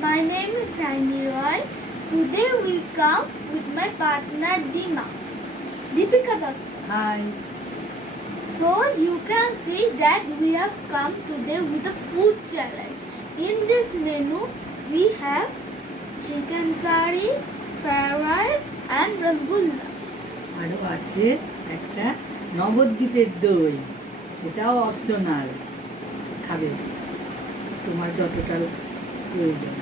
My name is Raini Roy. Today we come with my partner Deepika Dutt. Hi. So you can see that we have come today with a food challenge. In this menu we have chicken curry, fried rice and rasgulla. আরও আছে একটা নবদ্বীপের দই, সেটাও optional, খাবে তোমার যতটা প্রয়োজন।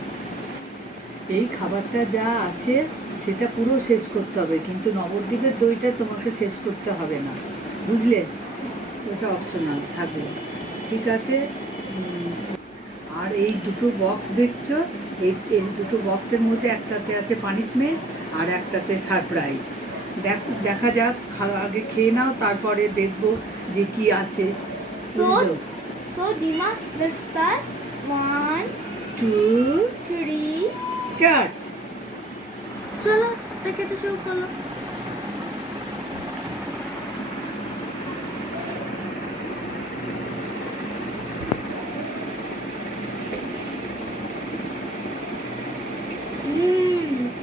এই খাবারটা যা আছে সেটা পুরো শেষ করতে হবে, কিন্তু নবদ্বীপের দইটা তোমাকে শেষ করতে হবে না, বুঝলে? ওটা অপশনাল থাকবে, ঠিক আছে? আর এই দুটো বক্স দেখছো, এই দুটো বক্সের মধ্যে একটাতে আছে পানিশমেন্ট আর একটাতে সারপ্রাইজ। দেখা যাক, আগে খেয়ে নাও, তারপরে দেখবো যে কি আছে। So Dima, let's start. 1, 2, 3. Start. চলো খেতে শুরু করো।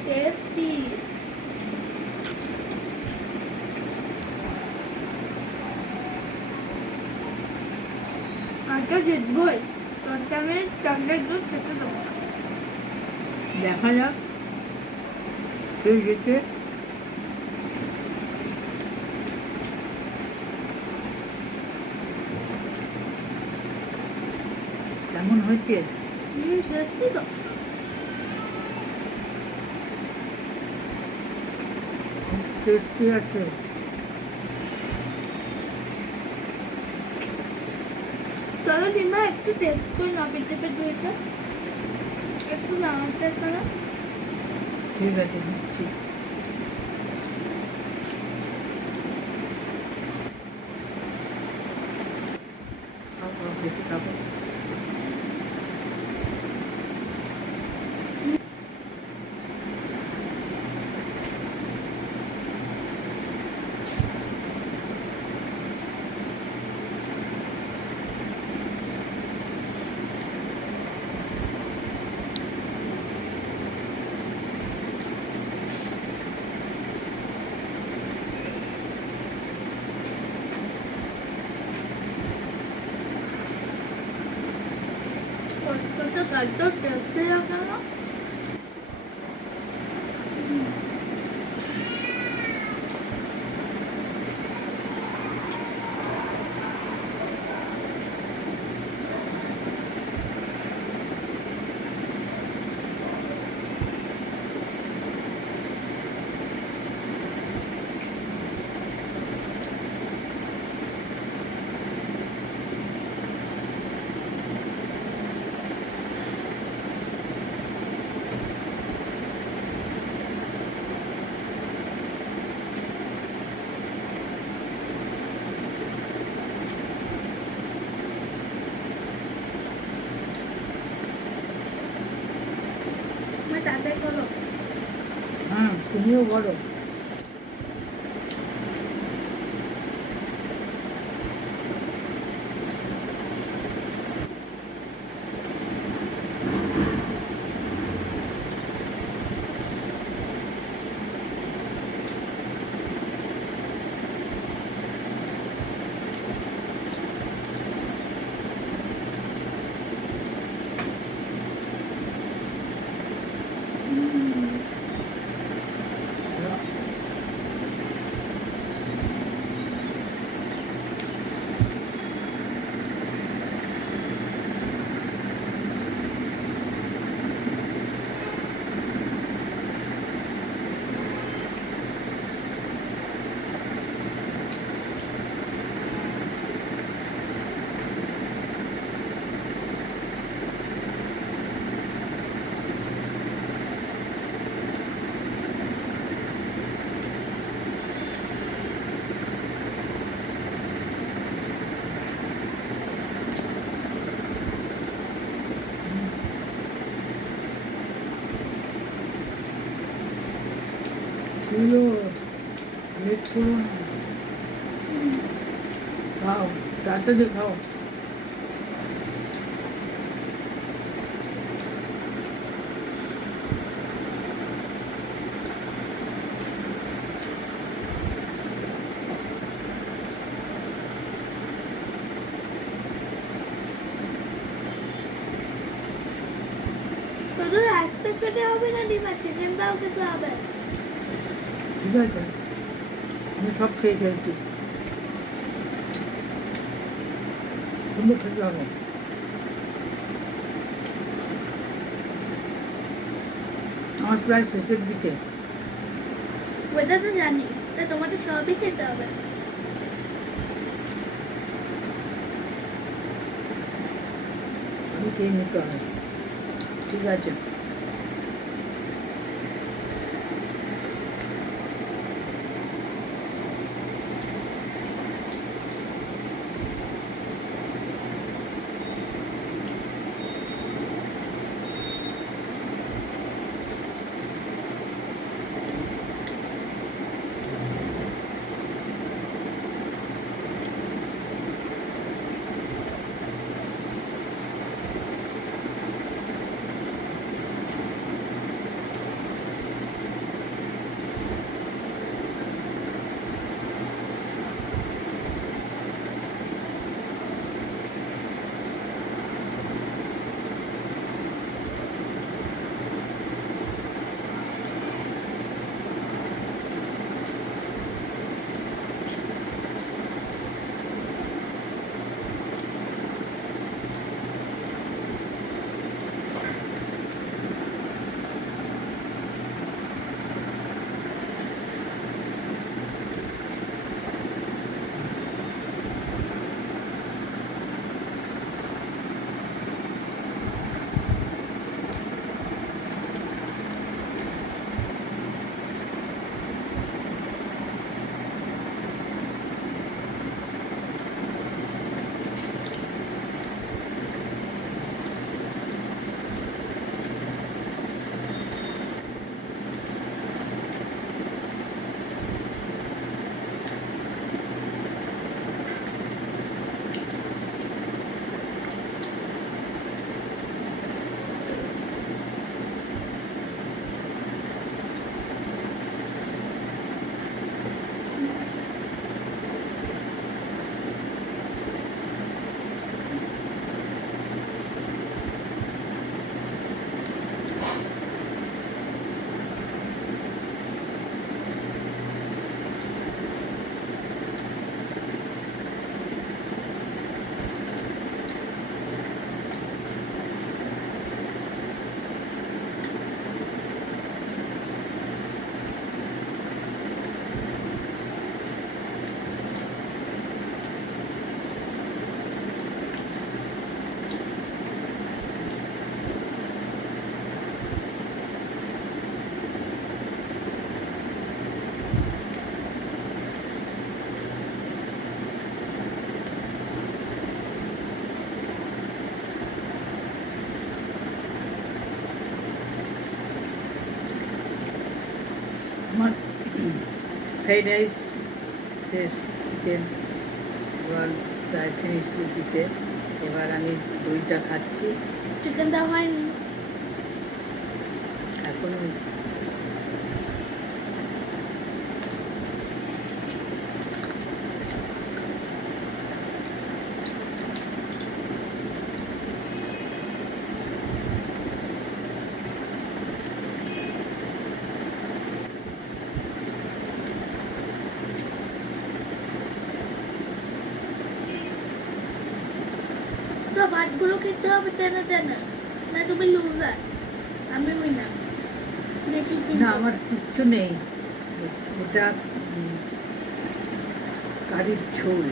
টেস্টি। আজকে জিতবই, তোরটা আমি চকলেট দুধ খেতে দেবো না। দেখা যাক কে যেতে। কেমন হয়েছে? টেস্টি তো। টেস্টি আছে। চলো দিমা একটু টেস্ট করে নবদ্বীপের দইটা, একটু জানাতে করো। ঠিক আছে, দিচ্ছি। খাবো। তো কালটা টেস্টি লাগে না। তাড়াতাড়ি করো। তুমিও বলো। লেট করো না, খাও, তাড়াতাড়ি খাও। শুধু রাস্তা খেতে হবে না ডিমা, চিকেনটাও খেতে হবে। ঠিক আছে, আমি সব খেয়ে ফেলছি, তুমি খেতে হবে। আমার প্রায় শেষের দিকে। ওটা তো জানি, তা তোমাদের সবই খেতে হবে। আমি খেয়ে নিতে হবে, ঠিক আছে। আমার ফ্রাইড রাইস শেষ, চিকেন এবার প্রায় ফিনিশের দিকে। এবার আমি দইটা খাচ্ছি। চিকেনটা হয়নি। এখন তো ভাতগুলো খেতে হবে টেনে টেনে, না তুমি লুজার, আমি উইনার। বেশি না, আমার কিচ্ছু নেই, এটা কারির ঝোল,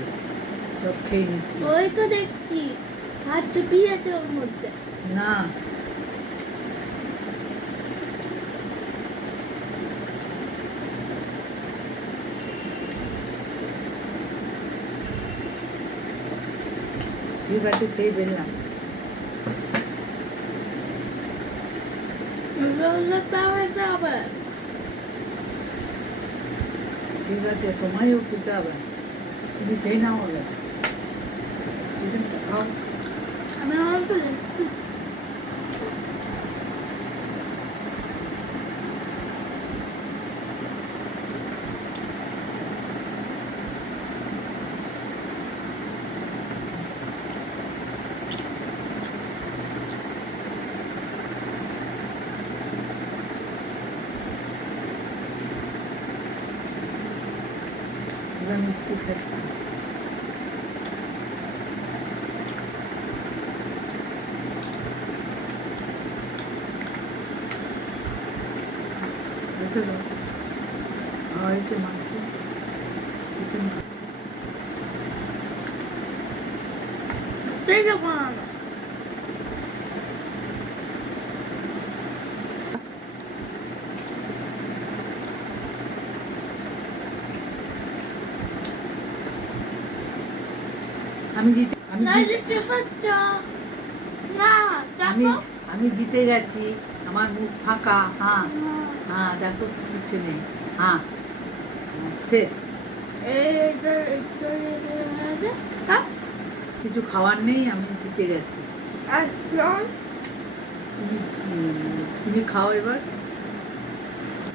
সব খেয়ে নিচ্ছি। ওই তো দেখছি হাত চুপিয়ে আছে ওর মধ্যে। না, ঠিক আছে, খেয়ে ফেললাম। লুজারটা হয়েছে হবে। ঠিক আছে, তোমায়ও খেতে হবে, তুমি খেয়ে নাও হবে, চিকেনটা খাও। আমি অল্প লেগছি। এবার মিষ্টি খাচ্ছি। এটা দাও। আর এটা মাংস চিকেন। এটা বানানো আমি জিতে আমি না জিতে দিতে পারছো না আমি দেখো আমি জিতে গেছি। আমার মুখ ফাঁকা। হ্যাঁ হ্যাঁ, দেখো কিছু নেই। হ্যাঁ শেষ। এটা হ্যাঁ কিছু খাওয়ার নেই, আমি জিতে গেছি। আর তুমি তুমি খাও এবার।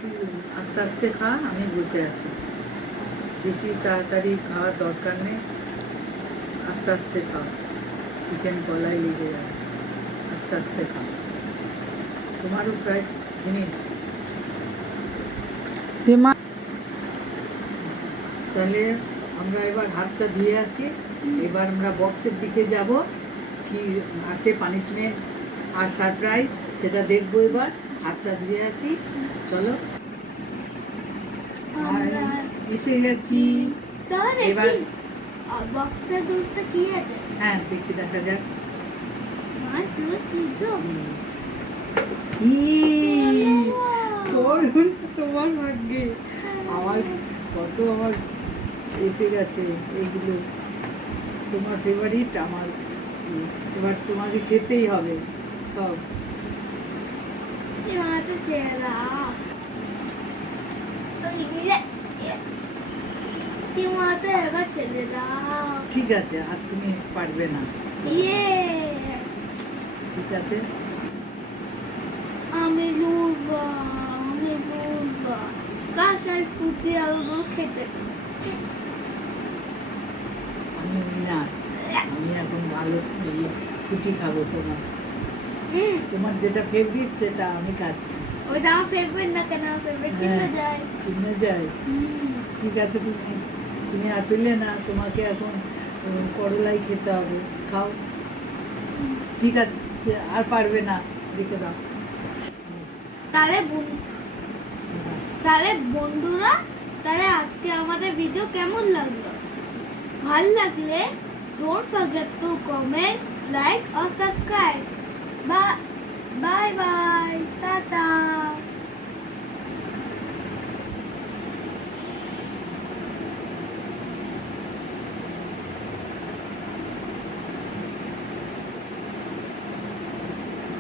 তুই আস্তে আস্তে খা, আমি বসে আছি। বেশি তাড়াতাড়ি খাওয়ার দরকার নেই, আস্তে আস্তে খাও। চিকেন গলায় লেগে যাবে, আস্তে আস্তে খাও। তোমারও প্রায় ফিনিশ। তাহলে আমরা এবার হাতটা ধুয়ে আসি। এবার আমরা বক্সের দিকে যাব, কি আছে পানিশমেন্ট আর সারপ্রাইজ সেটা দেখবো। এবার হাতটা ধুয়ে আসি, চলো। আর এসে গেছি। চলো এবার দেখি বক্সের দুধটা কি আছে হ্যাঁ দেখি, দেখা যাক। মা তুই ঠিক তো তোমার ভাগ্যে আমার কত আমার এসে গেছে এইগুলো। তোমার ফেভারিট আমার এবার তোমাকে খেতেই হবে সব। মা তো ছেড়ে দাও মা তো এবার ছেড়ে দাও ঠিক আছে, আর তুমি পারবে না। ইয়ে ঠিক আছে, আমি লুবো কাঁচাই ফুটে আলুগুলো খেতে আমি না, আমি এখন ভালো ফুটি খাবো। তোমার যেটা ফেভারিট সেটা আমি খাচ্ছি। ওইটা আমার ফেভারিট না কেন ফেভারিট কিনতে যায় কিনে যায়। ঠিক আছে, তুমি তুমি আর পেলে না, তোমাকে এখন করলাই খেতে হবে। খাও। ঠিক আছে, আর পারবে না, রেখে দাও। তাহলে বন্ধুরা, তাহলে আজকে আমাদের ভিডিও কেমন লাগলো? ভালো লাগলে don't forget to comment, like और सब्सक्राइब।